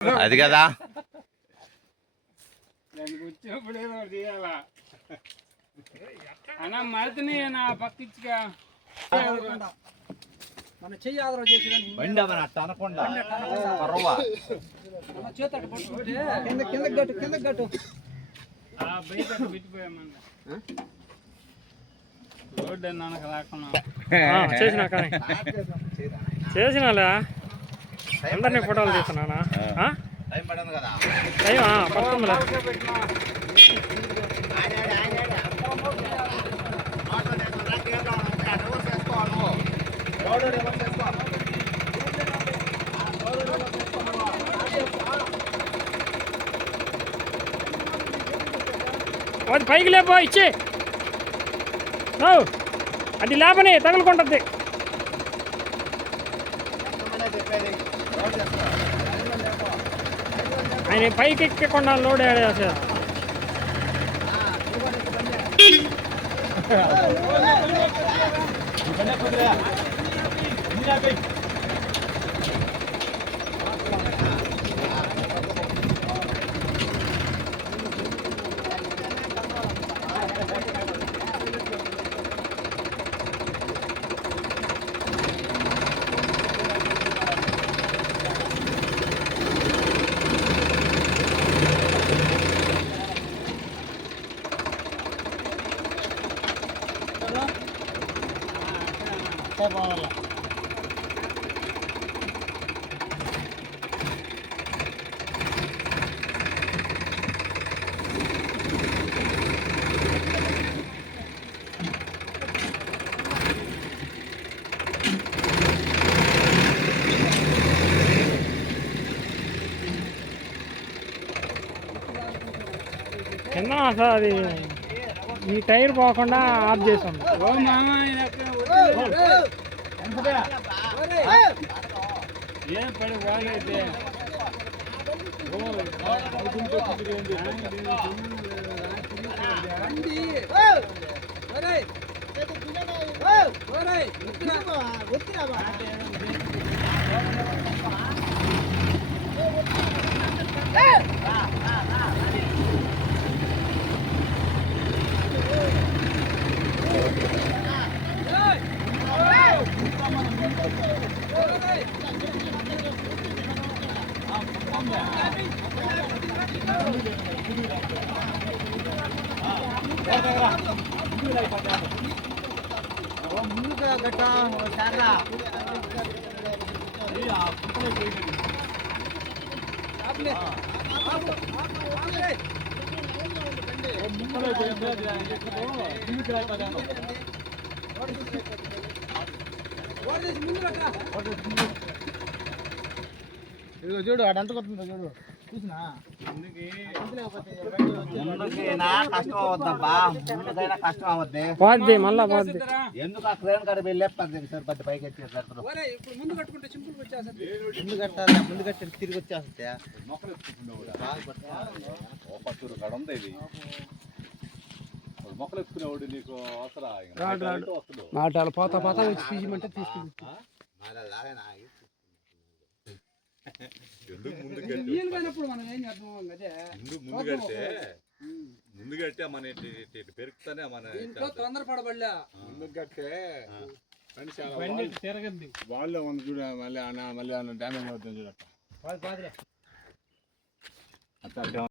అది కదా దానికి వచ్చినప్పుడే తీయాలా అన్న మరతని నా పక్కించుగా మన చెయ్యి ఆదరవ చేసి బండి అవన అట్ట అనకుండా పర్వ మన చేత అట్ట పట్టుకుంటే కింద గట్టు ఆ బయట పెట్టిపోయామన్న రోడ్డు అన్నాక రాకున్నా చేసినాలే అందరినీ ఫోటోలు తీస్తున్నానా టైం పడదు కదా టైం పడుతుందిలే అది పైకి లేపో ఇచ్చి అది లేపని తగులుకుంటుంది ఆయన పైకి ఎక్కకుండా లోడ్ ఆడేసారు కింద అసలు అది ఈ టైర్ పోకుండా ఆఫ్ చేసాం ఏం పడి వాళ్ళైతే ముందుగా గట్ట సారా చూడు అడంత కొడుతుందో చూడు చూసినా కష్టం అవుద్దబ్బా ముందుకైనా కష్టం అవుద్ది పోద్ది మళ్ళా పోద్ది ఎందుకు ఆ క్రేన్ కాడ వెళ్ళి లేపది సరిపడి పైకి ఎత్తి ముందు కట్టుకుంటే సింపుల్ వచ్చేస్తుంది ముందు కట్టాలి ముందు కట్టి తిరిగి వచ్చేస్తే మొక్కలు ఎత్తుకునేవాడు కాడ ఉంది ఇది మొక్కలు ఎత్తుకునేవాడు నీకు అవసరం నాటాలు పోతా పోతా వచ్చి తీసిమంటే తీసుకుంది ముందు కట్టే మన పెరుగుతానే మన తొందరపడబడలే ముందు కట్టే తిరగద్ది వాళ్ళు ఉంది చూడ మళ్ళీ డ్యామేజ్ అవుతుంది చూడట